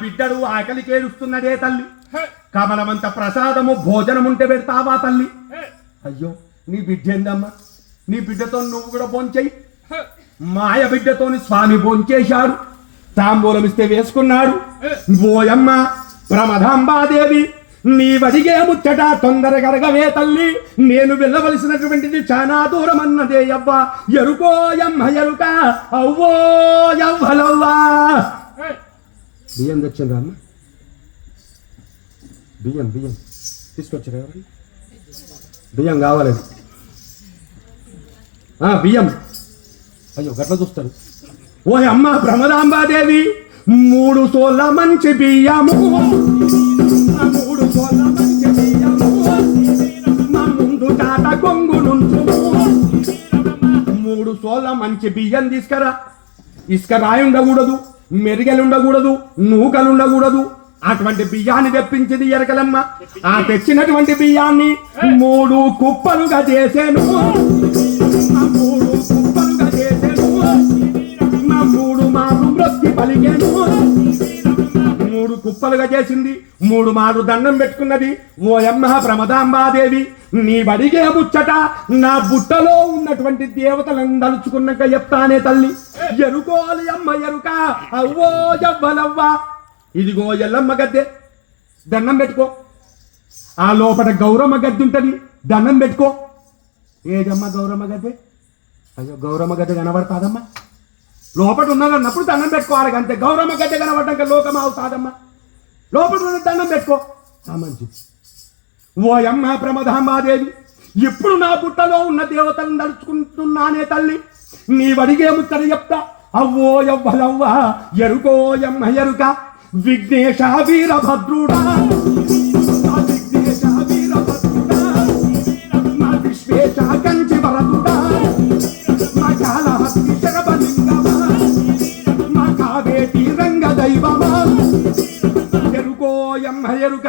బిడ్డడు ఆకలికి ఏడుస్తున్నదే తల్లి, కమలమంత ప్రసాదము భోజనముంటే పెడతావా తల్లి? అయ్యో నీ బిడ్డ ఏందమ్మా, నీ బిడ్డతో నువ్వు కూడా భోంచేయి. మాయ బిడ్డతోని స్వామి భోంచేశాడు, తాంబూలం ఇస్తే వేసుకున్నాడు. ఓయమ్మ ప్రమదాంబాదేవి, నీ వడిగే ముచ్చట తొందరగరగవే తల్లి, నేను వెళ్ళవలసినటువంటిది చాలా దూరం అన్నదే అవ్వా. ఎరుకోయమ్మ ఎరుక అవ్వో ఎవ్వలవ్వా. బియ్యం తెచ్చిండ్రా అమ్మ? బియ్యం బియ్యం తీసుకొచ్చారు ఎవరు? బియ్యం కావాలేదు. బియ్యం. అయ్యో గట్ల చూస్తారు. ఓ అమ్మ ప్రమదాంబాదేవి, 3 సోళ్ళ మంచి బియ్యము, 3 సోళ్ళ మంచి బియ్యము, మా ముందు తాత కొంగు నుంచు. 3 సోళ్ళ మంచి బియ్యం తీసుకురా. ఇసుక రాయి ఉండకూడదు, మెరుగలు ఉండకూడదు, నూకలు ఉండకూడదు. అటువంటి బియ్యాన్ని తెప్పించింది ఎరకలమ్మ. ఆ తెచ్చినటువంటి బియ్యాన్ని 3 కుప్పలుగా చేసాను, 3 కుప్పలుగా చేసాను. నా 3 మారు మృత్తి పలికాను. 3 కుప్పలుగా చేసింది, 3 మారు దండం పెట్టుకున్నది. ఓ అమ్మ ప్రమదాంబాదేవి, నీ బడిగే ముచ్చట నా బుట్టలో ఉన్నటువంటి దేవతలను దలుచుకున్నాక చెప్తానే తల్లి. ఎరుకోవాలి అమ్మ ఎరుక అవ్వో ఎవ్వలవ్వా. ఇదిగో ఎల్లమ్మ గద్దె, దండం పెట్టుకో. ఆ లోపల గౌరమ్మ గద్దె ఉంటుంది, దండం పెట్టుకో. ఏదమ్మా గౌరమ్మ గద్దె? అయ్యో గౌరమ్మ గద్దె కనబడతాదమ్మా? లోపల ఉన్నదన్నప్పుడు దండం పెట్టుకోవాలి అంతే. గౌరమ్మ గద్దె కనబడ్డాక లోకం అవుతాదమ్మా. లోపల ఉన్న దండం పెట్టుకో. మంచి ఓ అమ్మ ప్రమదాంబాదేవి, ఇప్పుడు నా పుట్టలో ఉన్న దేవతలను నడుచుకుంటున్నానే తల్లి, నీ వడిగే ముచ్చట చెప్తా. అవ్వో ఎవ్వలవ్వా. ఎరుకో అమ్మ ఎరుక. విఘ్నేశ వీరభద్రుడా, విఘ్నేశ వీరభద్రుడా, మా విశ్వేశ కంచి వరదుడా, మా కాళహస్తి శరభలింగమా, మా కావేటి రంగ దైవమా. ఎరుకోయమ్మ ఎరుక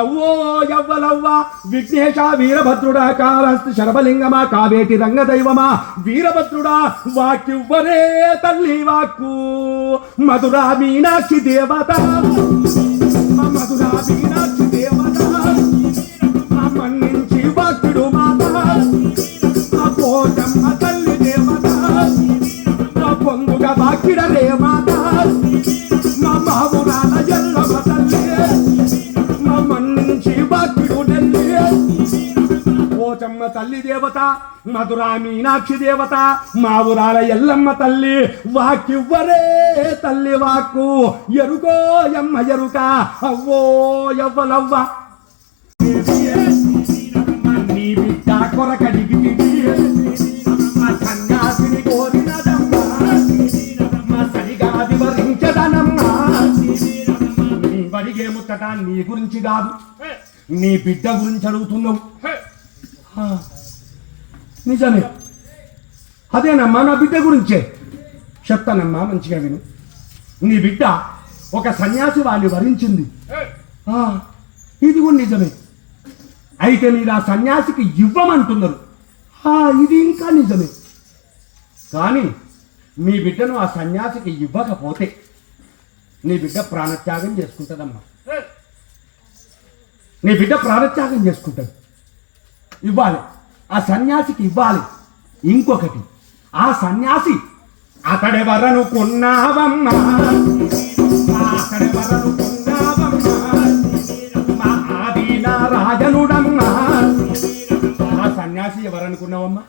అవ్వో ఎవ్వలవ్వా. విఘ్నేశ వీరభద్రుడా, కాళహస్తి శరభలింగమా, కావేటి రంగ దైవమా. వీరభద్రుడా వాక్యువ్వరే తల్లి వాక్కు. మధురా మీనాక్షి దేవత, మధురా మీనాక్షి దేవత, మన్నించి వాక్యుడు మాత, పోచమ్మ తల్లి దేవత, పొంగుగా వాక్యుడ రే మాత, మా మావురాల ఎల్లమ్మ తల్లి, మా మన్నించి వాక్యుడు నెల్లి. పోచమ్మ తల్లి దేవత, మధురా మీనాక్షి దేవత, మా ఊరాల ఎల్లమ్మ తల్లి వాక్యువ్వరే తల్లి వాక్కు. ఎరుకో ఎమ్మ ఎరుక అవ్వో ఎవ్వలవ్వ. నీ బిడ్డ కొరకడిగి మా సన్యాసిని కోరినదమ్మా, మా సరిగా వివరించదనమ్మా. నీ వడిగే ముచ్చట నీ గురించి కాదు, నీ బిడ్డ గురించి అడుగుతున్నావు. నిజమే, అదేనమ్మా నా బిడ్డ గురించే చెప్తానమ్మా, మంచిగా విను. నీ బిడ్డ ఒక సన్యాసి వాడిని వరించింది, ఇది కూడా నిజమే. అయితే మీరు ఆ సన్యాసికి ఇవ్వమంటున్నారు, ఇది ఇంకా నిజమే. కానీ మీ బిడ్డను ఆ సన్యాసికి ఇవ్వకపోతే నీ బిడ్డ ప్రాణత్యాగం చేసుకుంటుందమ్మా. నీ బిడ్డ ప్రాణత్యాగం చేసుకుంటుంది. ఇవ్వాలి, ఆ సన్యాసికి ఇవ్వాలి. ఇంకొకటి, ఆ సన్యాసి అతడెవరను కొన్నావమ్మా, అతడెవరను కొన్నావమ్మా, మా ఆదినా రాజనుడమ్మా. ఆ సన్యాసి ఎవరనుకున్నావమ్మా?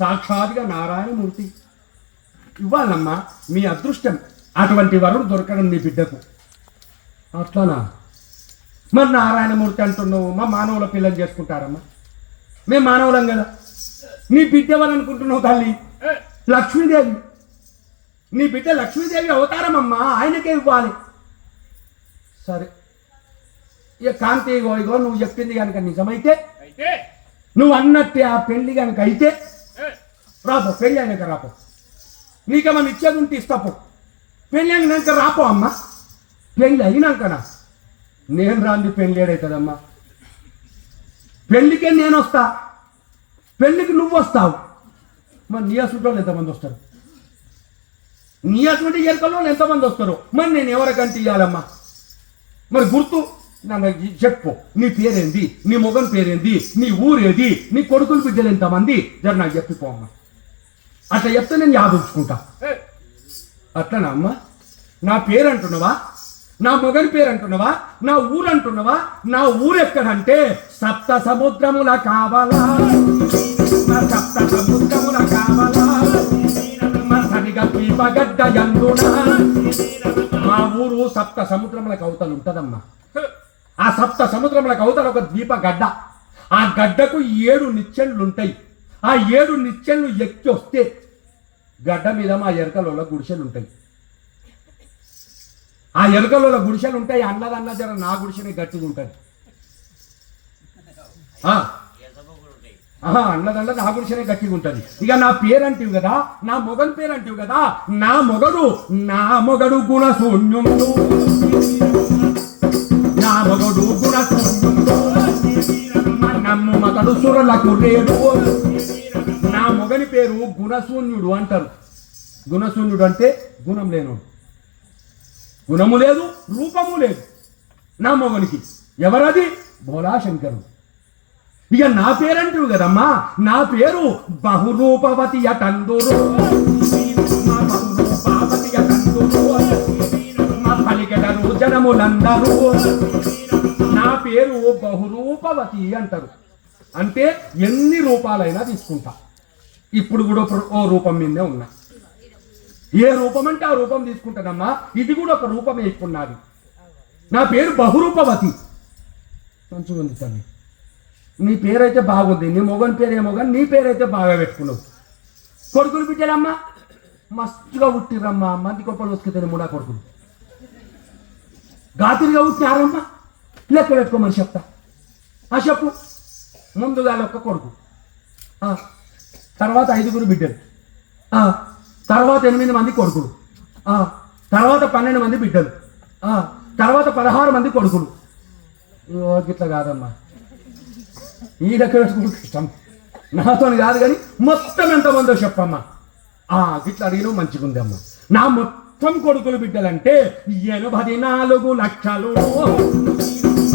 సాక్షాత్గా నారాయణమూర్తి. ఇవ్వాలమ్మా, మీ అదృష్టం. అటువంటి వరుడు దొరకడం నీ బిడ్డకు. అట్లానా? మరి నారాయణమూర్తి అంటున్నావు, మా మానవుల పిల్లలు చేసుకుంటారమ్మా. మేము మానవులం కదా. నీ బిడ్డ ఎవరనుకుంటున్నావు తల్లి? లక్ష్మీదేవి. నీ బిడ్డ లక్ష్మీదేవి అవతారమమ్మా, ఆయనకే ఇవ్వాలి. సరే, ఇక కాంతి ఇగో నువ్వు చెప్పింది కనుక నిజమైతే, నువ్వు అన్నట్టే ఆ పెళ్లి కనుక అయితే రాపో. పెళ్ళి అయినాక రాపో. నీకేమన్నా ఇచ్చేది ఉంటే ఇస్తాపో. పెళ్ళి అయినాక రాపో అమ్మా. పెళ్ళి అయినాకనా? నేను రాంది పెళ్ళి ఏడవుతుందమ్మా. పెళ్ళికే నేను వస్తా, పెళ్ళికి నువ్వు వస్తావు. మరి నీ అసలు ఎంతమంది వస్తారు? నీ అటువంటి ఎరకల్లో ఎంతమంది వస్తారు? మరి నేను ఎవరికంటే ఇవ్వాలమ్మా? మరి గుర్తు నన్ను చెప్పు. నీ పేరేంది? నీ మొగన్ పేరేంది? నీ ఊరేది? నీ కొడుకులు బిడ్డలు ఎంతమంది? జర నాకు చెప్పిపోమ్మా. అట్లా చెప్తే నేను యాదుంచుకుంటా. అట్లనా అమ్మా? నా పేరు అంటున్నావా? నా మొగని పేరు అంటున్నావా? నా ఊరు అంటున్నావా? నా ఊరు ఎక్కడంటే సప్త సముద్రముల కావాలా, సప్త సముద్రముల కావాలా, సరిగా పీపగడ్డ యందునా. మా ఊరు సప్త సముద్రముల కవతలు ఉంటదమ్మా. ఆ సప్త సముద్రముల కవతలు ఒక ద్వీపగడ్డ. ఆ గడ్డకు 7 నిచ్చెన్లు ఉంటాయి. ఆ 7 నిచ్చెన్లు ఎక్కి వస్తే గడ్డ మీద మా ఎరకలలో గుడిసెలు ఉంటాయి. ఆ ఎరకలలో గుడిసెలు ఉంటాయి. అన్నదన్న జర నా గుడిసెనే గట్టిగా ఉంటుంది. అన్నదన్న నా గుడిసెనే గట్టిగా ఉంటుంది. ఇక నా పేరు అంటివి కదా, నా మొగడు పేరు అంటివి కదా, నా మొగడు గుణశూన్యుడు, నా మొగడు గుణశూన్యుడు, నమ్ము మతడు సురలకు రేడు. నా మొగని పేరు గుణశూన్యుడు అంటారు. గుణశూన్యుడు అంటే గుణం లేను, గుణము లేదు, రూపము లేదు నా మొగనికి. ఎవరది? భోళాశంకరుడు. ఇక నా పేరంటివి కదమ్మా, నా పేరు బహురూపవతి అటందురు, మా బహురూపవతి అటందురు, మా పలికెడరు జనములందరూ. నా పేరు బహురూపవతి అంటారు. అంటే ఎన్ని రూపాలైనా తీసుకుంటా. ఇప్పుడు కూడా ఓ రూపం మీదే ఉన్నా. ఏ రూపం అంటే ఆ రూపం తీసుకుంటానమ్మా. ఇది కూడా ఒక రూపమే ఎక్కున్నది. నా పేరు బహురూపవతి. మంచిగా ఉంది తల్లి. నీ పేరైతే బాగుంది. నీ మొగని పేరు ఏమో కానీ నీ పేరైతే బాగా పెట్టుకున్నావు. కొడుకులు బిడ్డలమ్మా మస్తుగా పుట్టిరమ్మా. మంది గొప్పలు వస్తుంది 3 కొడుకులు. గాతిరిగా పుట్టినారమ్మా. లెక్క పెట్టుకోమని చెప్తా. చెప్పు. ముందుగా ఒక్క కొడుకు, తర్వాత 5 బిడ్డలు, తర్వాత 8 మంది కొడుకులు, తర్వాత 12 మంది బిడ్డలు, తర్వాత 16 మంది కొడుకులు. గిట్ల కాదమ్మా. ఈ లెక్క పెట్టుకుంటే ఇష్టం నాతో కాదు కానీ మొత్తం ఎంతమందో చెప్పమ్మా. గిట్ల అడిగిన మంచిగా ఉందమ్మా. నా మొత్తం కొడుకులు బిడ్డలంటే 84 లక్షలు.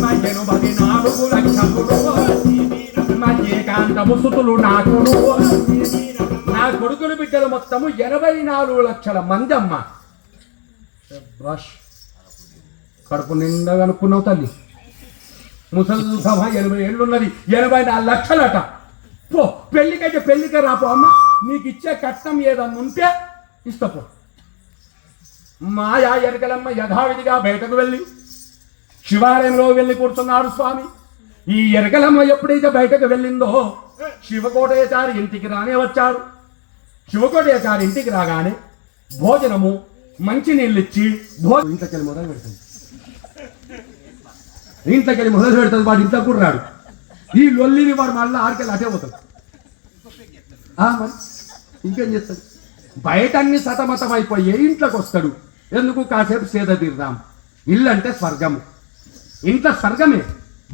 84 లక్షలు. మా ఏకాంతము సుతులు నాకు. నా కొడుకులు బిడ్డలు మొత్తము 84 లక్షల మంది అమ్మా. కడుపు నిండా అనుకున్నావు తల్లి. ముసలి సభ 80 ఏళ్ళు ఉన్నది. 84 లక్షలట. పో పెళ్ళికైతే పెళ్ళికే రాపో అమ్మ. నీకు ఇచ్చే కట్నం ఏదన్నా ఉంటే ఇష్టపో. మాయా ఎరకలమ్మ యథావిధిగా బయటకు వెళ్ళి శివాలయంలో వెళ్ళి కూర్చున్నాడు స్వామి. ఈ ఎరకలమ్మ ఎప్పుడైతే బయటకు వెళ్ళిందో శివకోటయ్యచారి ఇంటికి రానే వచ్చారు. శివకోటయ్యచారి ఇంటికి రాగానే భోజనము మంచినీళ్ళు ఇచ్చి ఇంట్లోకెళ్ళి మొదలు పెడుతుంది. ఇంట్లోకెళ్ళి మొదలు పెడుతుంది. వాడు ఇంట్లో కూడా రాడు. ఈ లొల్లిని వాడు మళ్ళీ ఆడికెళ్ళి అటే పోతాడు. మరి ఇంకేం చేస్తాడు? బయట అన్ని సతమతం అయిపోయి ఇంట్లోకి వస్తాడు. ఎందుకు? కాసేపు సేద తీరుదాం. ఇల్లు అంటే స్వర్గము. ఇంట్లో స్వర్గమే.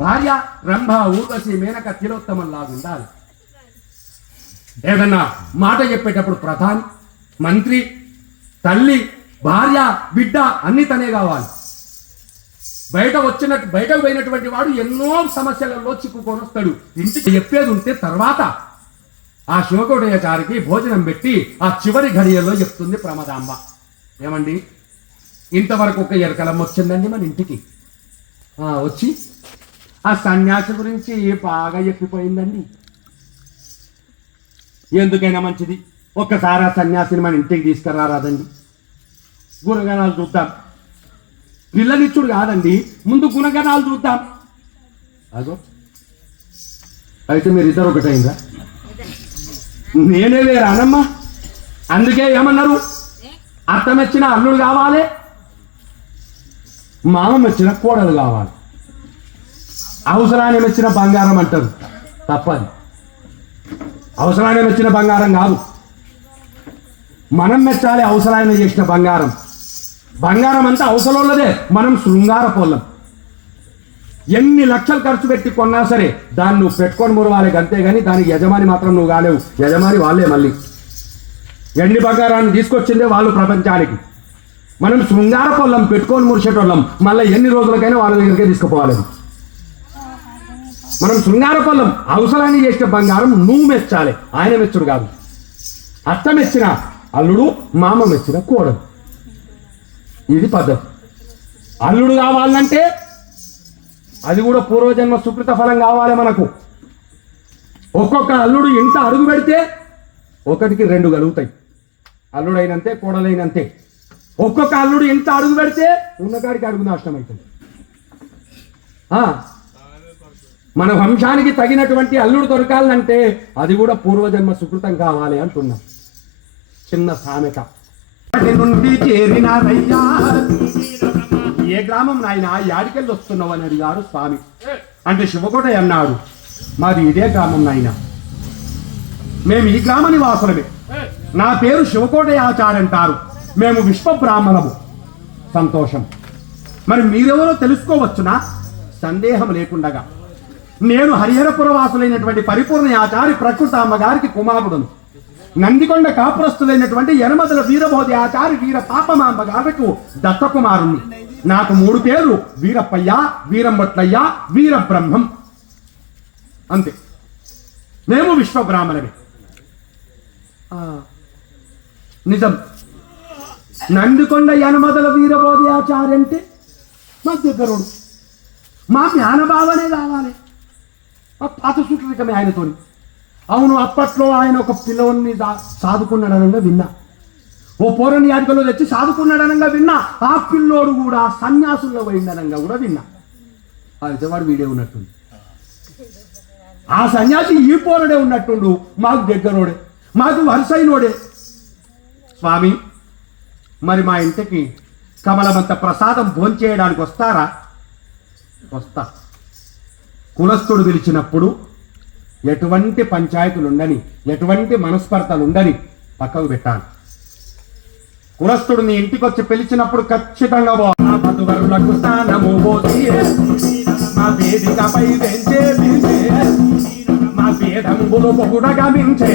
భార్య రంభ, ఊర్వశి, మేనక, తిలోత్తమం లాగుండాలి. ఏదన్నా మాట చెప్పేటప్పుడు ప్రధాని, మంత్రి, తల్లి, భార్య, బిడ్డ అన్ని తనే కావాలి. బయటకు పోయినటువంటి వాడు ఎన్నో సమస్యలలో చిక్కుకొని వస్తాడు. ఇంటికి చెప్పేది ఉంటే తర్వాత ఆ శివకోటయ్యచారికి భోజనం పెట్టి ఆ చివరి ఘడియల్లో చెప్తుంది ప్రమదాంబ. ఏమండి, ఇంతవరకు ఒక ఎరకలమ్మ వచ్చిందండి మన ఇంటికి. వచ్చి ఆ సన్యాసి గురించి బాగా చెప్పిపోయిందండి. ఎందుకైనా మంచిది ఒక్కసారి ఆ సన్యాసిని మన ఇంటికి తీసుకురారాదండి. గుణగణాలు చూద్దాం. పిల్లనిచ్చుడు కాదండి, ముందు గుణగణాలు చూద్దాం. అదో అయితే మీరిద్దరు ఒకటైందా? నేనే వేరానమ్మా. అందుకే ఏమన్నారు? అత్త మెచ్చిన అల్లుడు కావాలి, మామ మెచ్చిన కోడలు కావాలి. అవసరాన్ని మెచ్చిన బంగారం అంటారు. తప్పది. అవసరాన్ని మెచ్చిన బంగారం కాదు, మనం మెచ్చాలి. అవసరాన్ని చేసిన బంగారం. బంగారం అంతా అవసరంలోదే. మనం శృంగార పొల్లం. ఎన్ని లక్షలు ఖర్చు పెట్టి కొన్నా సరే దాన్ని నువ్వు పెట్టుకొని మురవాలి అంతేగాని దానికి యజమాని మాత్రం నువ్వు కాలేవు. యజమాని వాళ్ళే. మళ్ళీ ఎండి బంగారాన్ని తీసుకొచ్చిందే వాళ్ళు ప్రపంచానికి. మనం శృంగార పొల్లం పెట్టుకొని మురిసేటోళ్ళం, మళ్ళీ ఎన్ని రోజులకైనా వాళ్ళ దగ్గరికే తీసుకుపోవాలి. మనం శృంగార పొల్లం అవసరాన్ని చేసిన బంగారం నువ్వు మెచ్చాలి, ఆయన మెచ్చుడు కాదు. అత్త మెచ్చిన అల్లుడు, మామ మెచ్చిన కోడలు. ఇది పద్ధతి. అల్లుడు కావాలంటే అది కూడా పూర్వజన్మ సుకృత ఫలం కావాలి మనకు. ఒక్కొక్క అల్లుడు ఇంత అడుగు పెడితే ఒకటికి 2 కలుగుతాయి. అల్లుడైనంతే, కోడలైనంతే. ఒక్కొక్క అల్లుడు ఎంత అడుగు పెడితే ఉన్నకాడికి అడుగు నాశనం అవుతుంది. మన వంశానికి తగినటువంటి అల్లుడు దొరకాలంటే అది కూడా పూర్వజన్మ సుకృతం కావాలి అంటున్నా. చిన్న సామెత. నుండి చేరినారయ్యా, ఏ గ్రామం నాయన, యాడికెళ్ళి వస్తున్నావు అని అడిగారు స్వామి. అంటే శివకోట అన్నాడు, మాది ఇదే గ్రామం నాయన, మేము ఈ గ్రామ నివాసులమే. నా పేరు శివకోట ఆచార్య అంటారు, మేము విశ్వబ్రాహ్మణము. సంతోషం. మరి మీరెవరో తెలుసుకోవచ్చునా? సందేహం లేకుండగా. నేను హరిహరపుర వాసులైనటువంటి పరిపూర్ణ ఆచారి ప్రకృతి అమ్మగారికి కుమారుడును. నందికొండ కాపురస్తులైనటువంటి యనమదల వీరబోధి ఆచారి వీర పాపమాంబ గారికి దత్తకుమారుణ్ణి. నాకు 3 పేర్లు: వీరప్పయ్య, వీరంబట్లయ్య, వీరబ్రహ్మం. అంతే. మేము విశ్వబ్రాహ్మణమే. నిజం. నందికొండ యనమదల వీరబోధి ఆచార్య అంటే మా దగ్గరుడు, మా జ్ఞానభావనే కావాలి. పాత సూత్రికమే ఆయనతోని. అవును, అప్పట్లో ఆయన ఒక పిల్లవాడిని సాదుకున్నాడనంగా విన్నా. ఓ పోరని యాడికలో తెచ్చి సాదుకున్నాడనంగా విన్నా. ఆ పిల్లోడు కూడా సన్యాసుల్లో పోయిందనంగా కూడా విన్నా. అయితే వాడు వీడే ఉన్నట్టుండు. ఆ సన్యాసి ఈ పోరడే ఉన్నట్టుండు. మాకు దగ్గరోడే, మాకు వరుసైనోడే. స్వామి, మరి మా ఇంటికి కమలమంత ప్రసాదం భోంచేయడానికి వస్తారా? వస్తా. కులస్థుడు పిలిచినప్పుడు ఎటువంటి పంచాయతీలు ఉండని, ఎటువంటి మనస్పర్ధలు ఉండని పక్కకు పెట్టాను. కులస్థుడు నీ ఇంటికి వచ్చి పిలిచినప్పుడు ఖచ్చితంగా మధువరులకు స్నానము పోసి మా వేదికపై వెంచే మా వేదంబులు పొగుడగా మించే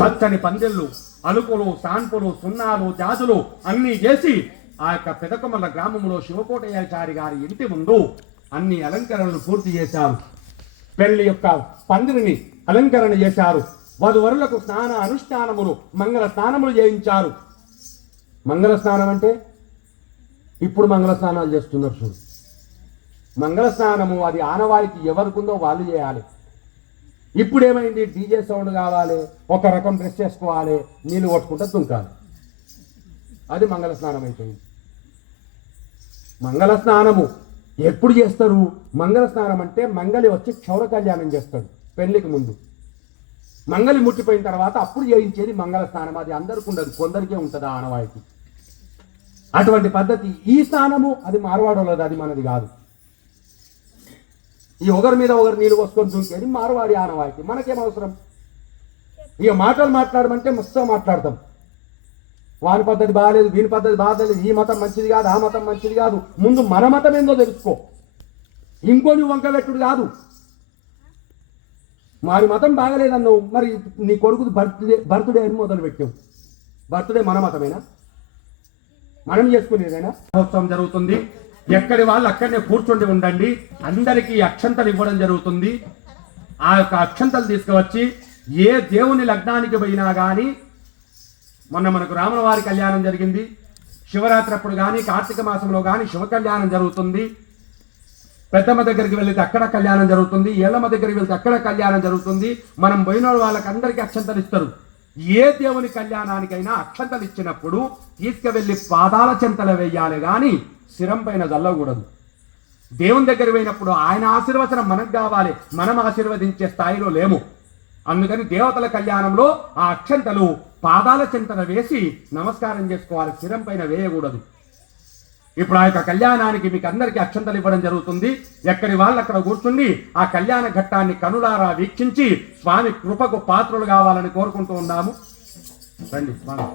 పచ్చని పందిళ్ళు, అలుపులు, సాన్పులు, సున్నాలు, జాజులు అన్నీ చేసి ఆ యొక్క పెదకొమల గ్రామంలో శివకోటయాచారి గారి ఇంటి ముందు అన్ని అలంకరణలు పూర్తి చేశారు. పెళ్లి యొక్క పందిరిని అలంకరణ చేశారు. వధువరులకు స్నాన అనుష్ఠానములు, మంగళ స్నానములు చేయించారు. మంగళ స్నానం అంటే ఇప్పుడు మంగళ స్నానాలు చేస్తున్నారు చూడు. మంగళ స్నానము అది ఆనవాయితీ ఎవరికుందో వాళ్ళు చేయాలి. ఇప్పుడు ఏమైంది? డీజే సౌండ్ కావాలి, ఒక రకం డ్రెస్ చేసుకోవాలి, నీళ్ళు కొట్టుకుంటూ దుంకాలి. అది మంగళ స్నానం అయిపోయింది. మంగళ స్నానము ఎప్పుడు చేస్తారు? మంగళ స్నానం అంటే మంగళి వచ్చి క్షౌర కళ్యాణం చేస్తాడు పెళ్లికి ముందు. మంగళి ముట్టిపోయిన తర్వాత అప్పుడు చేయించేది మంగళ స్నానం. అది అందరికీ ఉండదు, కొందరికే ఉంటుంది ఆ ఆనవాయితీ. అటువంటి పద్ధతి. ఈ స్నానము అది మార్వాడోళ్ళది, అది మనది కాదు. ఈ ఒకరి మీద ఒకరు నీళ్ళు పోసుకొని దుంకేది మార్వాడి ఆనవాయితీ. మనకేం అవసరం? ఇక మాటలు మాట్లాడమంటే మస్తు మాట్లాడతాం. వాని పద్ధతి బాగాలేదు, వీని పద్ధతి బాగాలేదు, ఈ మతం మంచిది కాదు, ఆ మతం మంచిది కాదు. ముందు మన మతం ఏందో తెలుసుకో. ఇంకోని వంకబెట్టుడు కాదు. వారి మతం బాగలేదన్నావు, మరి నీ కొడుకుది బర్త్డే అని మొదలు పెట్టావు. బర్త్డే మన మతమేనా? మనం చేసుకునేదేనా? మహోత్సవం జరుగుతుంది. ఎక్కడి వాళ్ళు అక్కడనే కూర్చొని ఉండండి. అందరికీ అక్షంతలు ఇవ్వడం జరుగుతుంది. ఆ యొక్క అక్షంతలు తీసుకువచ్చి ఏ దేవుని లగ్నానికి పోయినా కానీ, మొన్న మనకు రాముల వారి కళ్యాణం జరిగింది. శివరాత్రి అప్పుడు కానీ, కార్తీక మాసంలో కానీ శివ కళ్యాణం జరుగుతుంది. పెద్దమ్మ దగ్గరికి వెళ్తే అక్కడ కళ్యాణం జరుగుతుంది. ఏళ్ళమ్మ దగ్గరికి వెళ్తే అక్కడ కళ్యాణం జరుగుతుంది. మనం పోయిన వాళ్ళకి అందరికీ అక్షంతలు ఇస్తారు. ఏ దేవుని కళ్యాణానికైనా అక్షంతలు ఇచ్చినప్పుడు తీసుకువెళ్ళి పాదాల చెంతలు వేయాలి కానీ శిరం పైన జల్లకూడదు. దేవుని దగ్గర పోయినప్పుడు ఆయన ఆశీర్వచనం మనకు కావాలి. మనం ఆశీర్వదించే స్థాయిలో లేము. అందుకని దేవతల కళ్యాణంలో ఆ అక్షంతలు పాదాల చెంతన వేసి నమస్కారం చేసుకోవాలి, శిరం పైన వేయకూడదు. ఇప్పుడు ఆ యొక్క కళ్యాణానికి మీకు అందరికీ అక్షంతలు ఇవ్వడం జరుగుతుంది. ఎక్కడి వాళ్ళు అక్కడ కూర్చుండి ఆ కళ్యాణ ఘట్టాన్ని కనులారా వీక్షించి స్వామి కృపకు పాత్రలు కావాలని కోరుకుంటూ ఉన్నాము. రండి స్వామి.